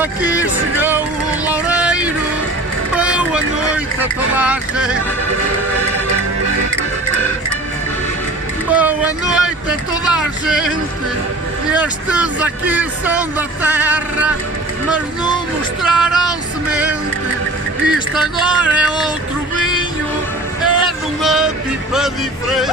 aqui chegou o Loureiro, boa noite a toda a gente. Boa noite a toda a gente. Estes aqui são da terra, mas não mostraram semente. Isto agora é outro vinho, é de uma pipa diferente.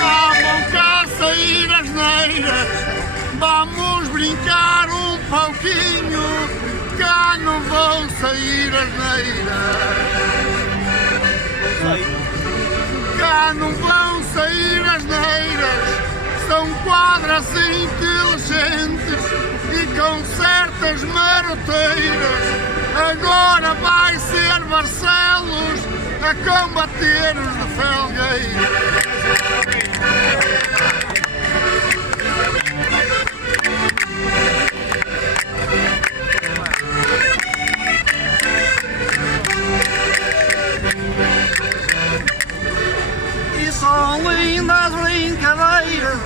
Vamos cá sair as neiras, vamos brincar um pouquinho, cá não vão sair as neiras. Cá não vão sair as neiras, são quadras inteligentes e com certas maroteiras. Agora vai ser Barcelos a combater os de Felgueira. E são lindas brincadeiras,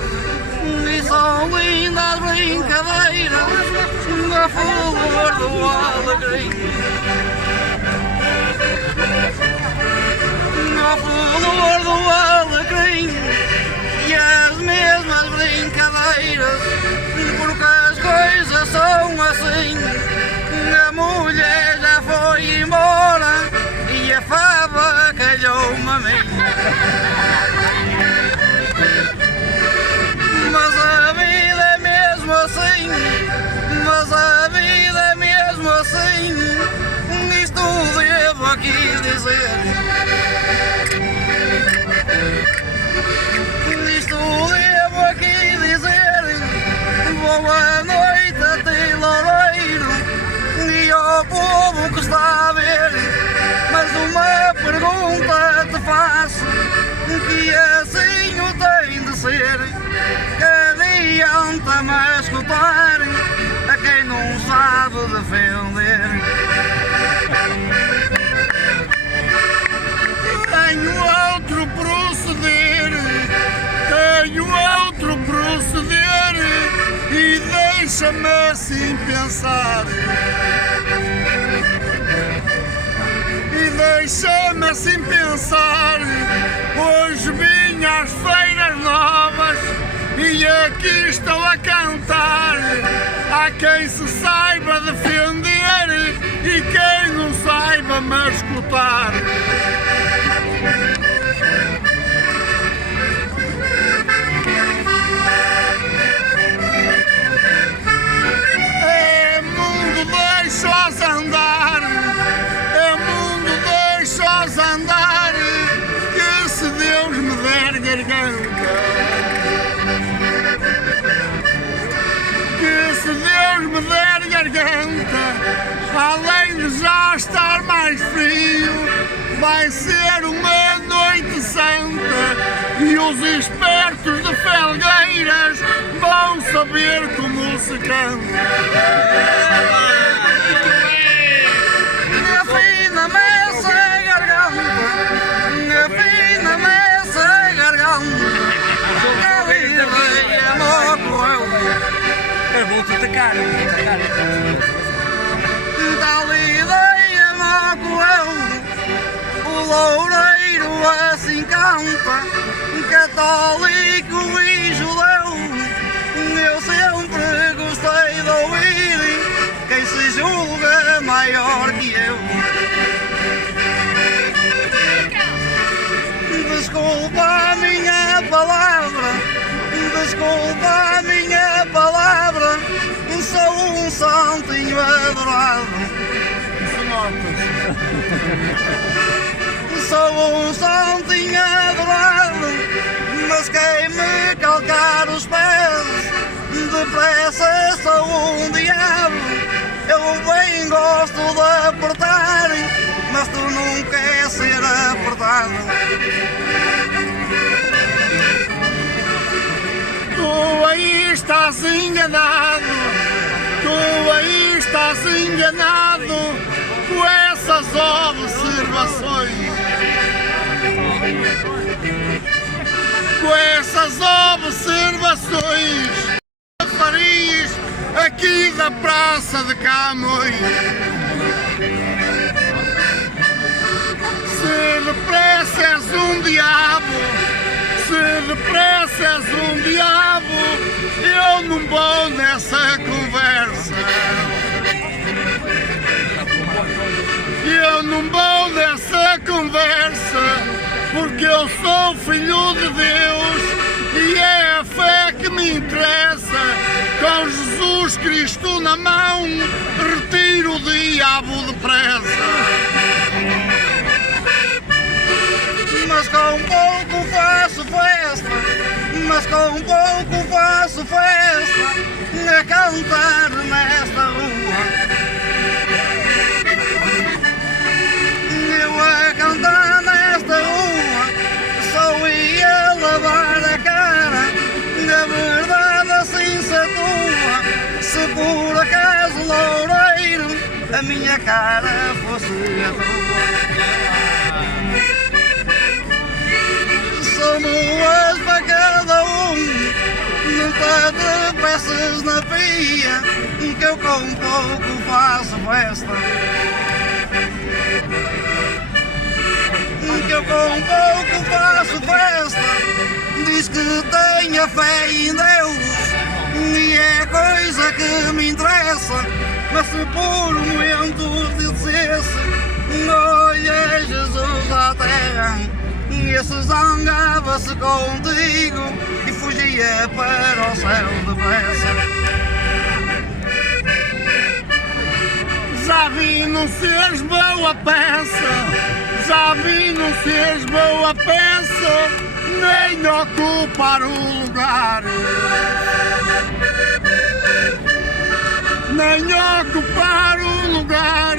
e são lindas brincadeiras, a favor do alegria. A flor do alecrim e as mesmas brincadeiras, porque as coisas são assim. A mulher já foi embora e a fava calhou-me a mim. Mas a vida é mesmo assim, mas a vida é mesmo assim, isto devo aqui dizer. Isto devo aqui dizer, boa noite a ti, Loureiro, e ao povo que está a ver. Mas uma pergunta te faço, que assim o tem de ser, que adianta-me escutar a quem não sabe defender. Tenho outro proceder, tenho outro proceder, e deixa-me assim pensar. E deixa-me assim pensar. Hoje vim às feiras novas e aqui estou a cantar. Há quem se saiba defender e quem não saiba me escutar. É mundo, deixa-os andar, é mundo, deixa-os andar, que se Deus me der garganta, que se Deus me der garganta, além de já estar mais frio, vai ser uma noite santa e os espertos de Felgueiras vão saber como se canta. Afina-me essa garganta, afina-me essa garganta, a ideia me ocorreu. Eu vou-te atacar, Tal ideia me ocorreu. O Loureiro assim canta, católico e judeu. Eu sempre gostei de ouvir quem se julga maior que eu. Desculpa a minha palavra, desculpa a minha palavra, sou um santinho adorado. Sou um santinho adorado, mas quem me calcar os pés, depressa sou um diabo. Eu bem gosto de apertar, mas tu não queres ser apertado. Tu aí estás enganado, tu aí estás enganado com essas observações. aqui da Praça de Camões. Se depressa és um diabo, se depressa és um diabo, eu não vou nessa conversa. Eu não vou nessa conversa, porque eu sou filho de Deus e é a fé que me interessa. Com Jesus Cristo na mão, retiro o diabo depressa. Mas com pouco faço festa, mas com pouco faço festa, a cantar nesta rua. Eu a cantar nesta rua, só ia lavar a cara, na verdade assim se atua. Se por acaso loureiro, a minha cara fosse a tua. São duas para cada metade peças na pia, que eu com pouco faço festa. Que eu com pouco faço festa. Diz que tenha fé em Deus e é coisa que me interessa. Mas se por um momento dissesse, olha Jesus à terra, e se zangava-se contigo e fugia para o céu depressa. Já vi não seres boa peça, já vi não seres boa peça, nem ocupar o lugar. Nem ocupar o lugar,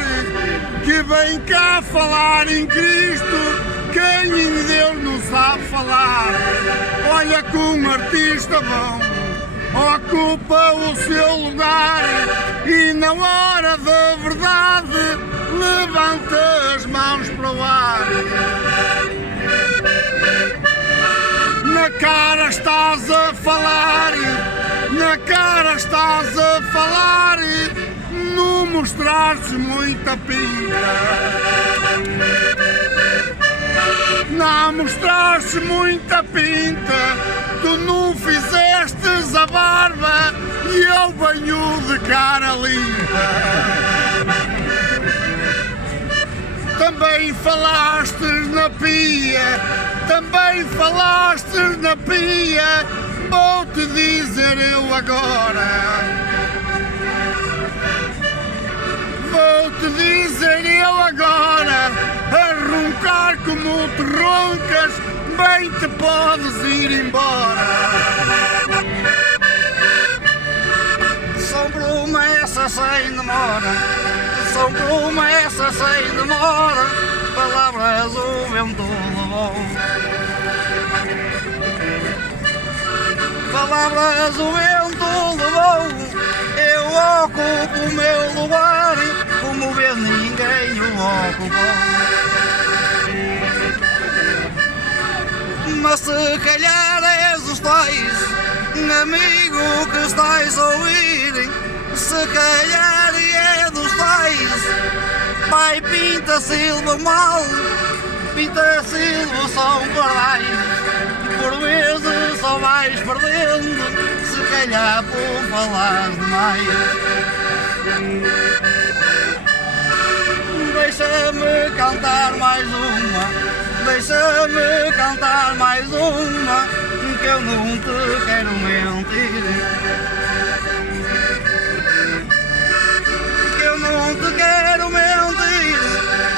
que vem cá falar em Cristo, quem em Deus não sabe falar. Olha que um artista bom ocupa o seu lugar e na hora da verdade levanta as mãos para o ar. Na cara estás a falar, na cara estás a falar, não mostraste muita pinta. Não mostraste muita pinta, tu não fizestes a barba e eu venho de cara limpa. Também falastes na pia, também falastes na pia, vou-te dizer eu agora. Vou-te dizer eu agora, a roncar como te roncas, bem te podes ir embora. São promessas sem demora, são promessas sem demora, palavras o vento levou. Palavras o vento levou, eu ocupo o meu lugar, como vê ninguém o ocupou. Mas se calhar és os tais, amigo que estás a ouvir, se calhar é dos tais, pai pinta silva mal, pinta silva são pardais. Por vezes só vais perdendo, se calhar por falar demais. Deixa-me cantar mais uma, deixa-me cantar mais uma, que eu não te quero mentir. Que eu não te quero mentir,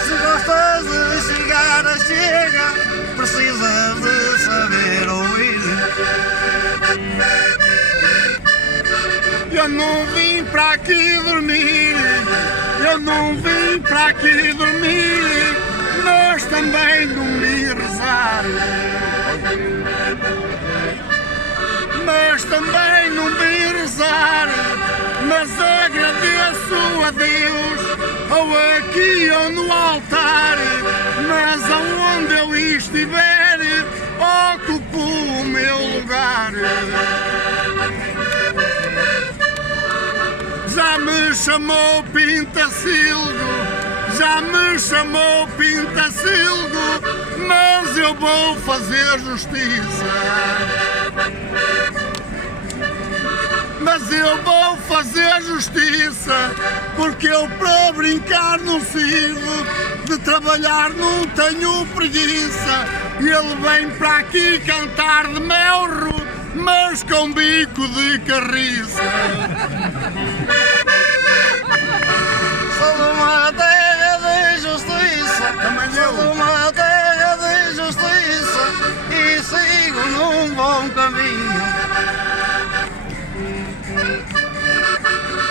se gostas de chegar a chega, precisas de saber ouvir. Eu não vim para aqui dormir, eu não vim para aqui dormir, mas também não vim rezar. Mas também não vim rezar, mas agradeço a Deus, ou aqui ou no altar, mas aonde eu estiver, ocupo o meu lugar. chamou Pintacilgo, já me chamou Pintacilgo, mas eu vou fazer justiça. Mas eu vou fazer justiça, porque eu para brincar não sirvo, de trabalhar não tenho preguiça. Ele vem para aqui cantar de melro, mas com bico de carriça. Sou de uma terra de justiça, sou de uma terra de justiça, e sigo num bom caminho.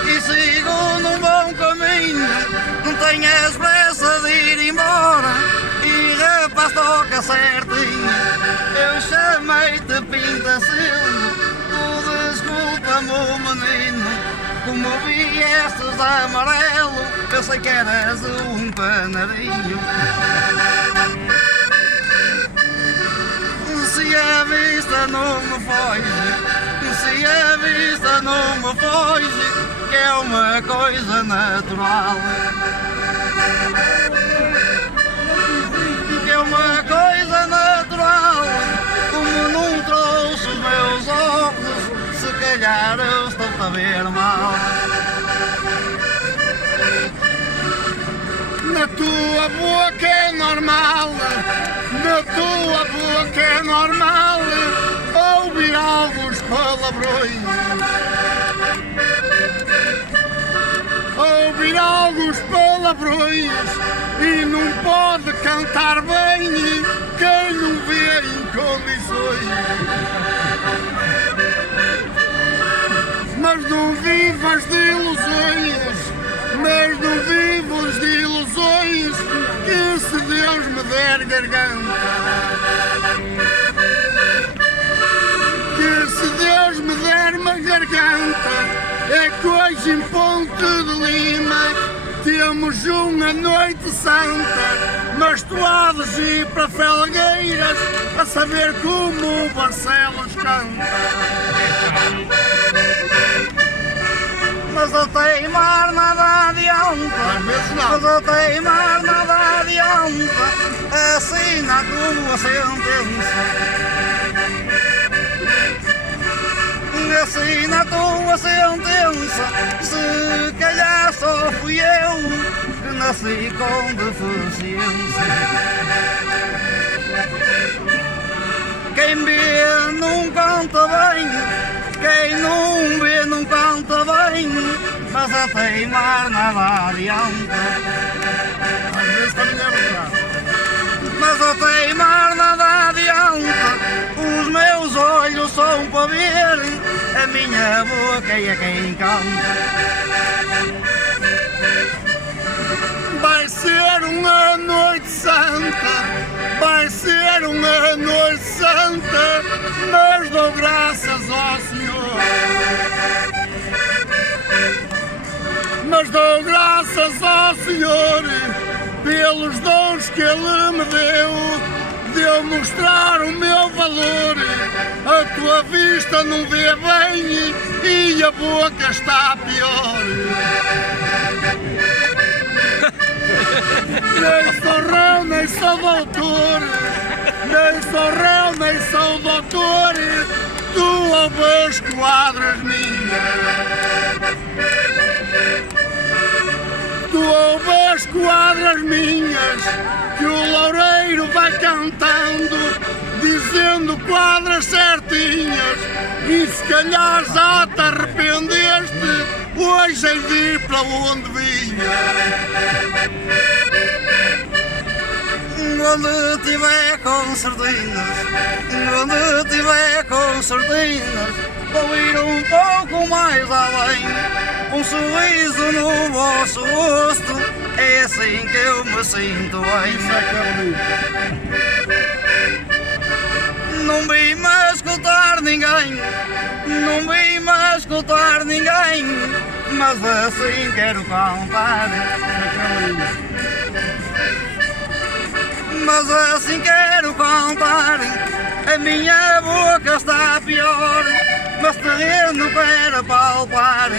E sigo num bom caminho, não tenhas pressa de ir embora, e rapaz toca certinho. Eu chamei-te Pintacilgo, tu desculpa-me menino, como viestes de amarelo, eu sei que eras um panarinho. Se a vista não me foge, se a vista não me foge, que é uma coisa natural. Que é uma coisa natural, como não trouxe os meus óculos, se calhar eu estou-te a ver mal. Na tua boca é normal, na tua boca é normal ouvir alguns palavrões. Ouvir alguns palavrões, e não pode cantar bem quem não vê em condições. Mas não vivas de ilusões, mas não vivas de ilusões, que se Deus me der garganta, que se Deus me der uma garganta, é que hoje em Ponte de Lima temos uma noite santa, mas tu há de ir para Felgueiras a saber como o Barcelos canta. Mas a teimar nada adianta, mas a teimar nada adianta, assina a tua sentença. Assina a tua sentença, se calhar só fui eu que nasci com deficiência. Quem vê não canta bem, quem não vê não canta bem, mas a teimar nada adianta. Às vezes também é verdade. Mas a teimar nada adianta, os meus olhos são para ver, a minha boca é quem canta. Vai ser uma noite santa, vai ser uma noite santa, mas dou graças ao Senhor. Mas dou graças ao Senhor pelos dons que Ele me deu, de eu mostrar o meu valor. A tua vista não vê bem e a boca está pior. Nem sou réu, nem sou doutor, nem sou réu, nem sou doutor, tu ouves quadras minhas. Tu ouves quadras minhas, que o loureiro vai cantando, dizendo quadras certinhas, e se calhar já te arrependeste, hoje em de ir para onde vinha. Onde tiver com sardinas, onde tiver com sardinas, vou ir um pouco mais além, um sorriso no vosso rosto, é assim que eu me sinto bem. Não vim-me a escutar ninguém, não vim-me a escutar ninguém, mas assim quero cantar. Mas assim quero cantar, a minha boca está pior, mas terreno para palpar,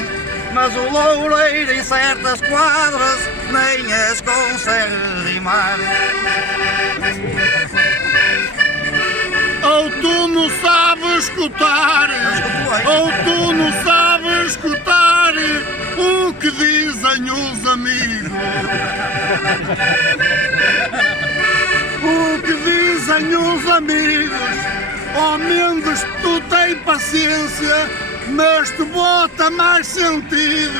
mas o loureiro em certas quadras nem as consegue rimar. Ou tu não sabes escutar, ou tu não sabes escutar o que dizem os amigos. O que dizem os amigos. Oh Mendes, tu tens paciência, mas te bota mais sentido.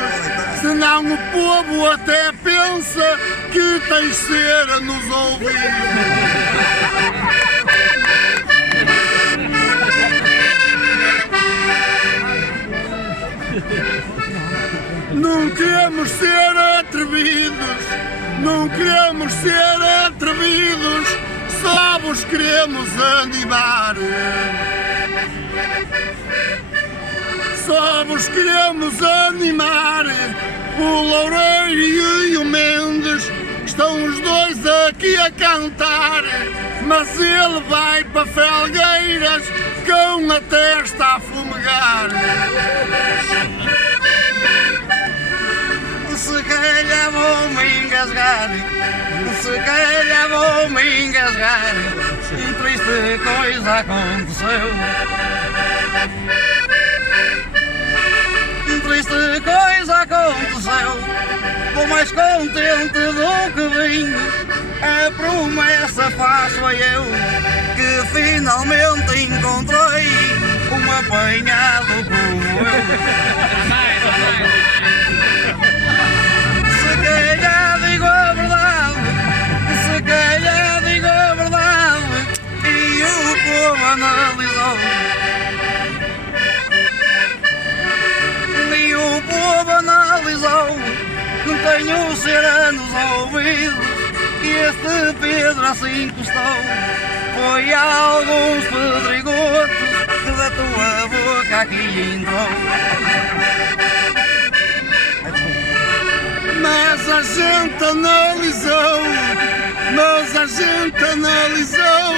Senão o povo até pensa que tens cera nos ouvidos. Não queremos ser atrevidos, não queremos ser atrevidos, só vos queremos animar. Só vos queremos animar. O Loureiro e o Mendes estão os dois aqui a cantar, mas ele vai para Felgueiras com a testa a fumegar. Se calhar vou-me engasgar, se calhar vou-me engasgar, e triste coisa aconteceu. Triste coisa aconteceu, vou mais contente do que vim, a promessa faço eu, que finalmente encontrei um apanhado como eu. Se calhar digo a verdade, se calhar digo a verdade, e o povo analisou. E o povo analisou, que tenho cera nos ouvidos, que este Pedro assim custou. Foi a alguns pedrigotos que da tua boca aqui entrou. Mas a gente analisou, mas a gente analisou,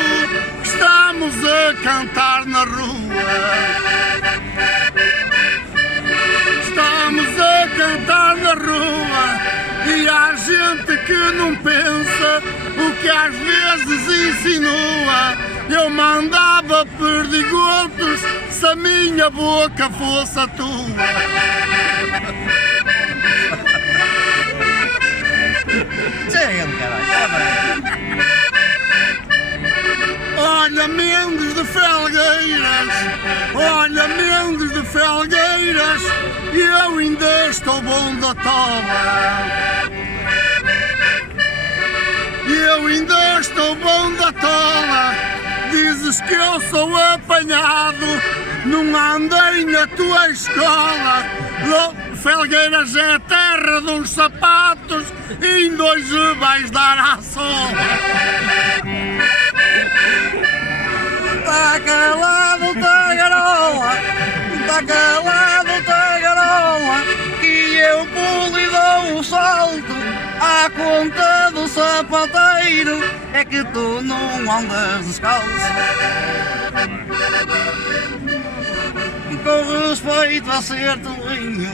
que estamos a cantar na rua. Estamos a cantar na rua e há gente que não pensa o que às vezes insinua. Eu mandava perdigotos se a minha boca fosse a tua. Olha Mendes de Felgueiras, olha Mendes de Felgueiras, eu ainda estou bom da tola. Eu ainda estou bom da tola. Dizes que eu sou apanhado, não andei na tua escola. Felgueiras é a terra dos sapatos, e em dois vais dar à sola. Tá calado, tagarola, tá calado, tagarola, que eu pulo e dou o salto à conta do sapateiro, é que tu não andas descalço. Com respeito a Sertelinho,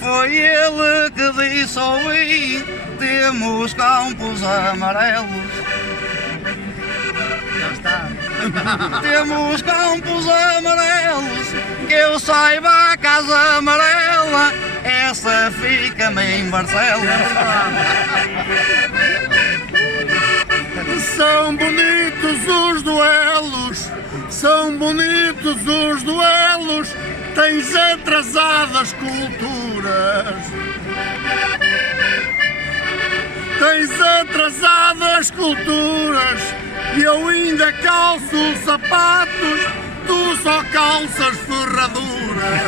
foi ele que disse ouvi, temos campos amarelos. Já está. Temos campos amarelos, que eu saiba a casa amarela, essa fica-me em Barcelos. São bonitos os duelos, são bonitos os duelos, tens atrasadas culturas. Tens atrasadas culturas, e eu ainda calço sapatos, tu só calças ferraduras.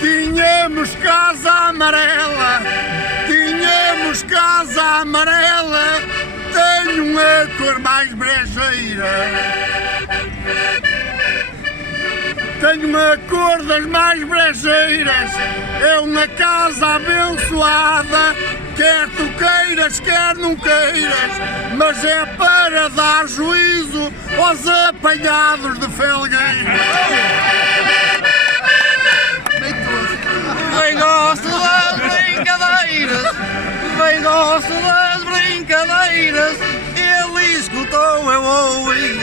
Tínhamos casa amarela, tínhamos casa amarela, tenho uma cor mais brejeira. Tenho uma cor das mais brejeiras, é uma casa abençoada Quer tu queiras, quer não queiras, mas é para dar juízo aos apanhados de felgueiro. Bem gosto das brincadeiras, bem gosto das brincadeiras, ele escutou, eu ouvi.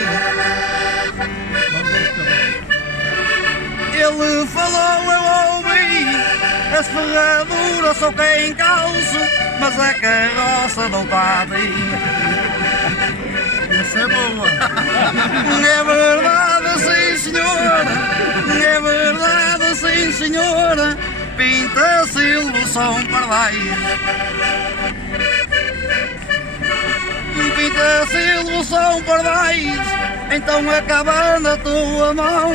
Ele falou, eu ouvi, as ferraduras sou quem calço, mas a carroça não está aí. Essa é boa. É verdade, sim senhora, é verdade, sim senhora, Pinta Silva São Pardais. Pinta Silva São Pardais, então acaba na tua mão,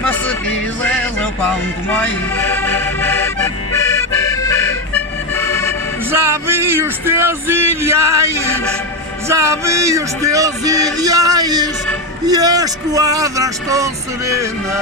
mas se quiseres eu conto mais. Já vi os teus ideais, já vi os teus ideais, e a esquadra estão serena.